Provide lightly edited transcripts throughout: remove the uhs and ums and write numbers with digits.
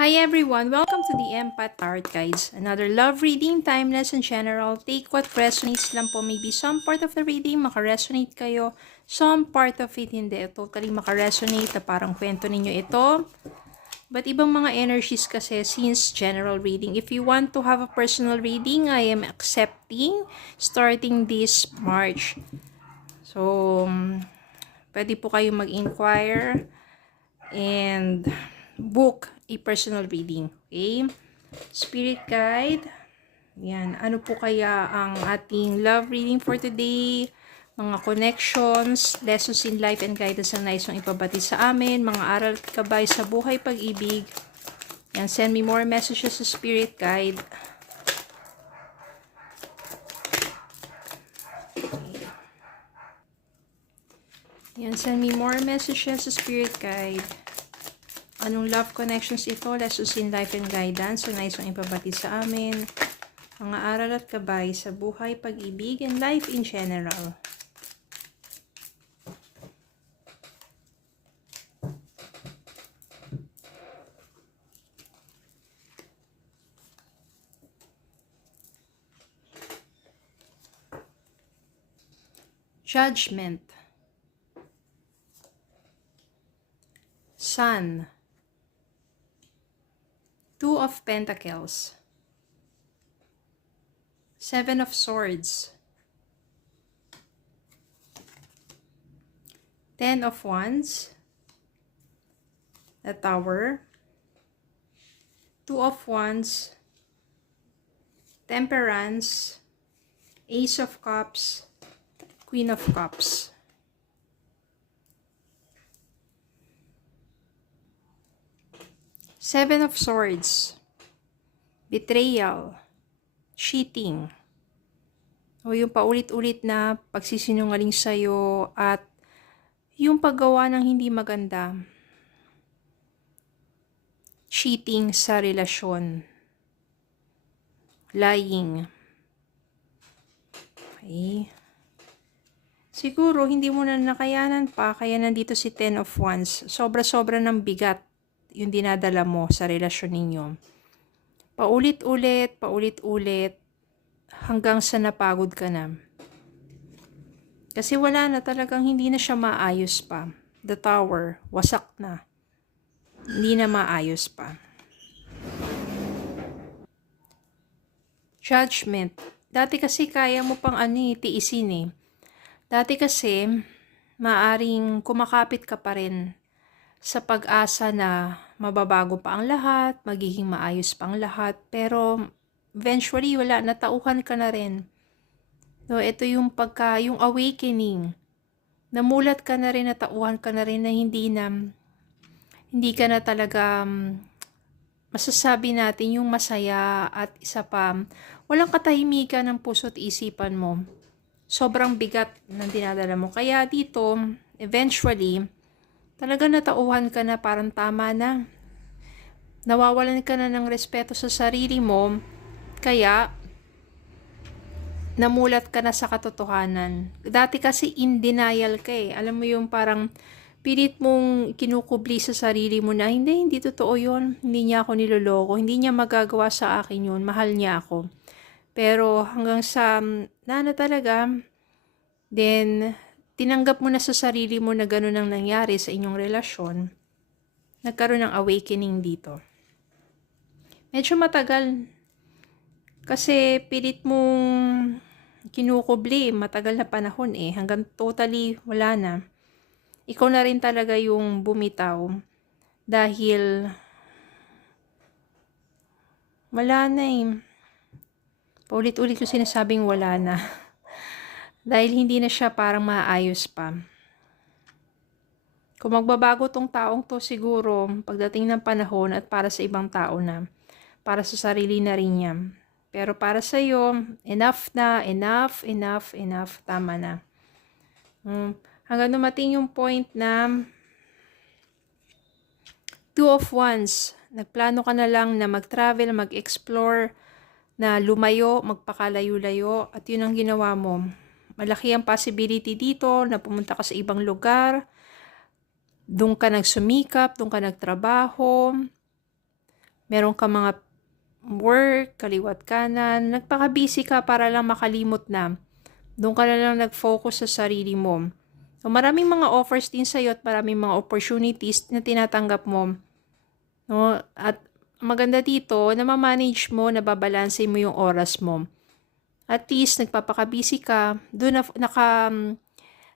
Hi everyone! Welcome to the Empath Tarot Guides. Another love reading, timeless and general. Take what resonates lang po. Maybe some part of the reading makaresonate kayo. Some part of it hindi. Totally makaresonate na parang kwento ninyo ito. But ibang mga energies kasi since general reading. If you want to have a personal reading, I am accepting starting this March. So, pwede po kayong mag-inquire and book a personal reading. Okay? Spirit guide. Yan. Ano po kaya ang ating love reading for today? Mga connections, lessons in life and guidance ang nais mong ipabati sa amin. Mga aral at kabay sa buhay, pag-ibig. Yan. Send me more messages sa spirit guide. Yan. Send me more messages sa spirit guide. Anong love connections ito? Lessons in life and guidance. So, nais mong ipabati sa amin. Mga aral at gabay sa buhay, pag-ibig, and life in general. Judgment. Sun. Two of Pentacles. Seven of Swords. Ten of Wands. The Tower. Two of Wands. Temperance. Ace of Cups. Queen of Cups. Seven of Swords. Betrayal. Cheating. O yung paulit-ulit na pagsisinungaling sa'yo at yung paggawa ng hindi maganda. Cheating sa relasyon. Lying. Okay. Siguro hindi mo na nakayanan pa kaya nandito si Ten of Wands. Sobra-sobra ng bigat yung dinadala mo sa relasyon ninyo. Paulit-ulit, paulit-ulit, hanggang sa napagod ka na. Kasi wala na talagang hindi na siya maayos pa. The Tower, wasak na. Hindi na maayos pa. Judgment. Dati kasi kaya mo pang tiisin eh. Dati kasi, maaring kumakapit ka pa rin sa pag-asa na mababago pa ang lahat, magiging maayos pa ang lahat, pero eventually wala, natauhan ka na rin. So, ito yung yung awakening. Namulat ka na rin, natauhan ka na rin na hindi ka na talaga masasabi natin yung masaya at isa pa, walang katahimikan ng puso't isipan mo. Sobrang bigat ng dinadala mo. Kaya dito, eventually, talaga natauhan ka na parang tama na. Nawawalan ka na ng respeto sa sarili mo. Kaya, namulat ka na sa katotohanan. Dati kasi in denial ka eh. Alam mo yung parang pilit mong kinukubli sa sarili mo na hindi totoo yun. Hindi niya ako niloloko. Hindi niya magagawa sa akin yun. Mahal niya ako. Pero hanggang sa na talaga, then tinanggap mo na sa sarili mo na gano'n ang nangyari sa inyong relasyon, nagkaroon ng awakening dito. Medyo matagal, kasi pilit mong kinukubli, matagal na panahon eh, hanggang totally wala na. Ikaw na rin talaga yung bumitaw, dahil wala na eh. Paulit-ulit ko sinasabing wala na. Dahil hindi na siya parang maayos pa. Kung magbabago tong taong to siguro pagdating ng panahon at para sa ibang tao na. Para sa sarili na rin niya. Pero para sa iyo, enough na, enough, tama na. Hanggang dumating yung point na Two of Wands. Nagplano ka na lang na mag-travel, mag-explore, na lumayo, magpakalayo-layo, at yun ang ginawa mo. Malaki ang possibility dito na pumunta ka sa ibang lugar, doon ka nagsumikap, doon ka nagtrabaho, Meron ka mga work, kaliwat kanan, nagpaka-busy ka para lang makalimot na. Doon ka na lang nag-focus sa sarili mo. So, maraming mga offers din sa'yo at maraming mga opportunities na tinatanggap mo. No? At maganda dito, na ma-manage mo, nababalanse mo yung oras mo. At least, nagpapaka-busy ka, doon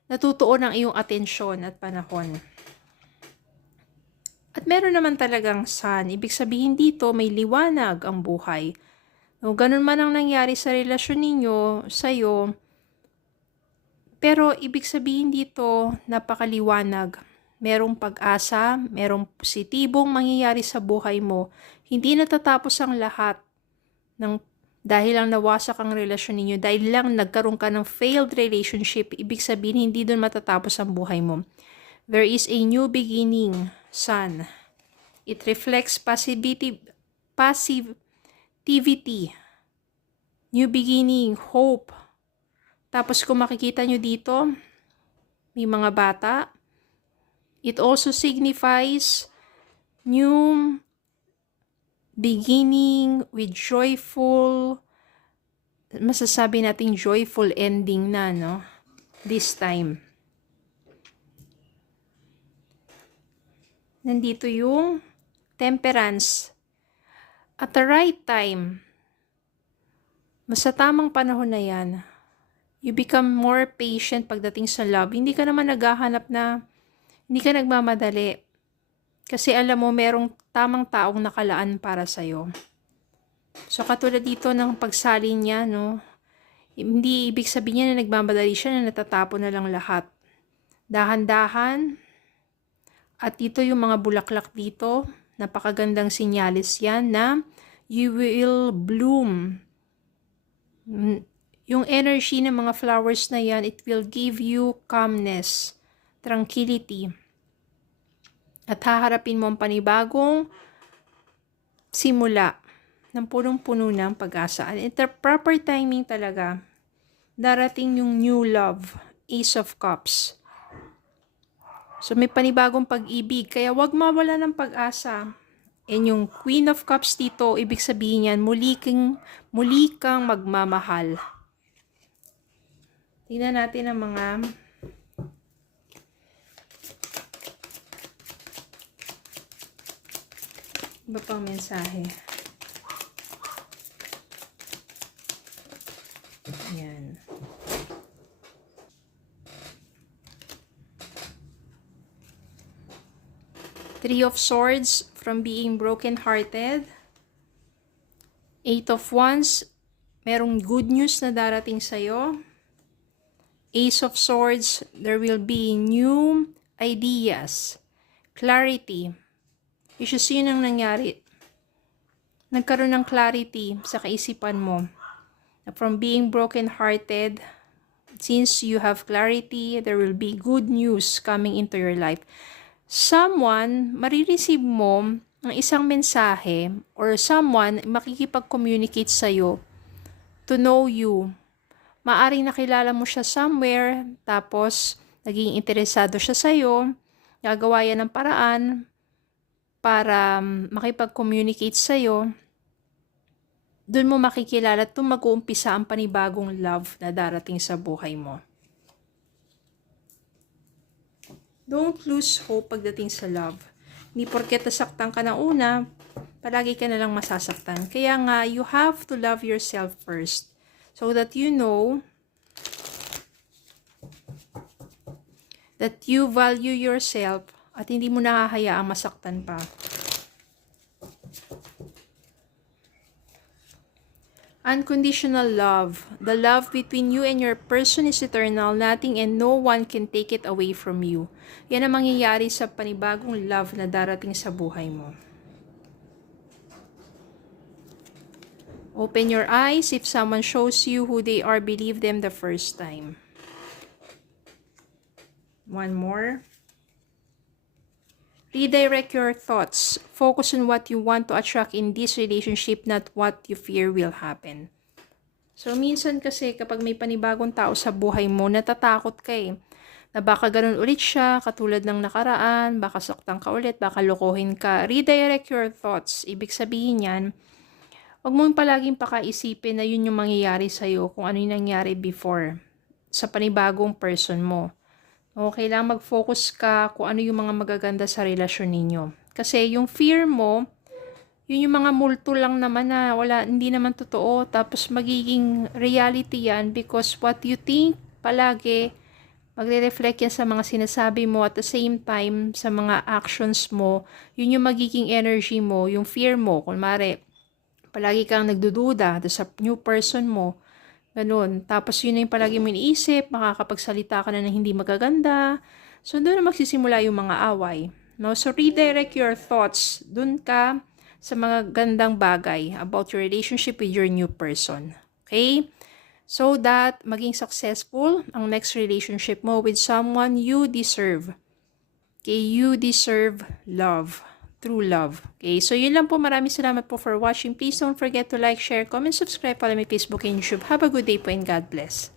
natutuon ang iyong atensyon at panahon. At meron naman talagang sun. Ibig sabihin dito, may liwanag ang buhay. No, ganun man ang nangyari sa relasyon ninyo, sa'yo, pero ibig sabihin dito, napakaliwanag. Merong pag-asa, merong positibong mangyayari sa buhay mo. Hindi natatapos ang lahat dahil lang nawasak ang relasyon ninyo, dahil lang nagkaroon ka ng failed relationship, ibig sabihin hindi doon matatapos ang buhay mo. There is a new beginning, sun. It reflects positivity, new beginning, hope. Tapos kung makikita nyo dito, may mga bata. It also signifies new beginning with joyful, masasabi natin joyful ending na, no? This time. Nandito yung temperance. At the right time, sa tamang panahon na yan, you become more patient pagdating sa love. Hindi ka naman naghahanap hindi ka nagmamadali. Kasi alam mo, merong tamang taong nakalaan para sa'yo. So, katulad dito ng pagsali niya, no? Hindi ibig sabihin niya na nagmamadali siya, na natatapon na lang lahat. Dahan-dahan. At dito yung mga bulaklak dito, napakagandang sinyalis yan na you will bloom. Yung energy ng mga flowers na yan, it will give you calmness, tranquility. At haharapin mo ang panibagong simula ng punong-puno ng pag-asa. At at the proper timing talaga, darating yung new love, Ace of Cups. So may panibagong pag-ibig, kaya wag mawala ng pag-asa. And yung Queen of Cups dito, ibig sabihin yan, muli kang magmamahal. Tingnan natin ang mga iba pang mensahe. Ayan. Three of Swords, from being broken-hearted. Eight of Wands, merong good news na darating sa'yo. Ace of Swords, there will be new ideas, clarity. Issues yun ang nangyari. Nagkaroon ng clarity sa kaisipan mo. From being broken-hearted, since you have clarity, there will be good news coming into your life. Someone, marireceive mo ang isang mensahe or someone makikipag-communicate sa'yo to know you. Maaring nakilala mo siya somewhere, tapos naging interesado siya sa'yo, gagawa yan ng paraan para makipag-communicate sa'yo. Doon mo makikilala at doon mag-uumpisa ang panibagong love na darating sa buhay mo. Don't lose hope pagdating sa love. Hindi porket nasaktan ka na una, palagi ka na lang masasaktan. Kaya nga, you have to love yourself first. So that you know that you value yourself at hindi mo nahahayaang masaktan pa. Unconditional love. The love between you and your person is eternal. Nothing and no one can take it away from you. Yan ang mangyayari sa panibagong love na darating sa buhay mo. Open your eyes. If someone shows you who they are, believe them the first time. One more. Redirect your thoughts. Focus on what you want to attract in this relationship, not what you fear will happen. So, minsan kasi kapag may panibagong tao sa buhay mo, natatakot ka eh. na baka ganun ulit siya, katulad ng nakaraan, baka saktan ka ulit, baka lokohin ka. Redirect your thoughts. Ibig sabihin yan, huwag mong palaging pakaisipin na yun yung mangyayari sa'yo kung ano yung nangyari before sa panibagong person mo. Okay lang, mag-focus ka kung ano yung mga magaganda sa relasyon ninyo. Kasi yung fear mo, yun yung mga multo lang naman na hindi naman totoo. Tapos magiging reality yan because what you think palagi, magre-reflect yan sa mga sinasabi mo at the same time sa mga actions mo. Yun yung magiging energy mo, yung fear mo. Kunwari, palagi kang nagdududa sa new person mo. Ganun. Tapos yun na yung palagi mo iniisip, makakapagsalita ka na ng hindi magaganda. So doon na magsisimula yung mga away. No? So redirect your thoughts. Doon ka sa mga gandang bagay about your relationship with your new person. Okay? So that maging successful ang next relationship mo with someone you deserve. Okay, you deserve love. True love. Okay, so yun lang po. Maraming salamat po for watching. Please don't forget to like, share, comment, subscribe. Follow my Facebook and YouTube. Have a good day po and God bless.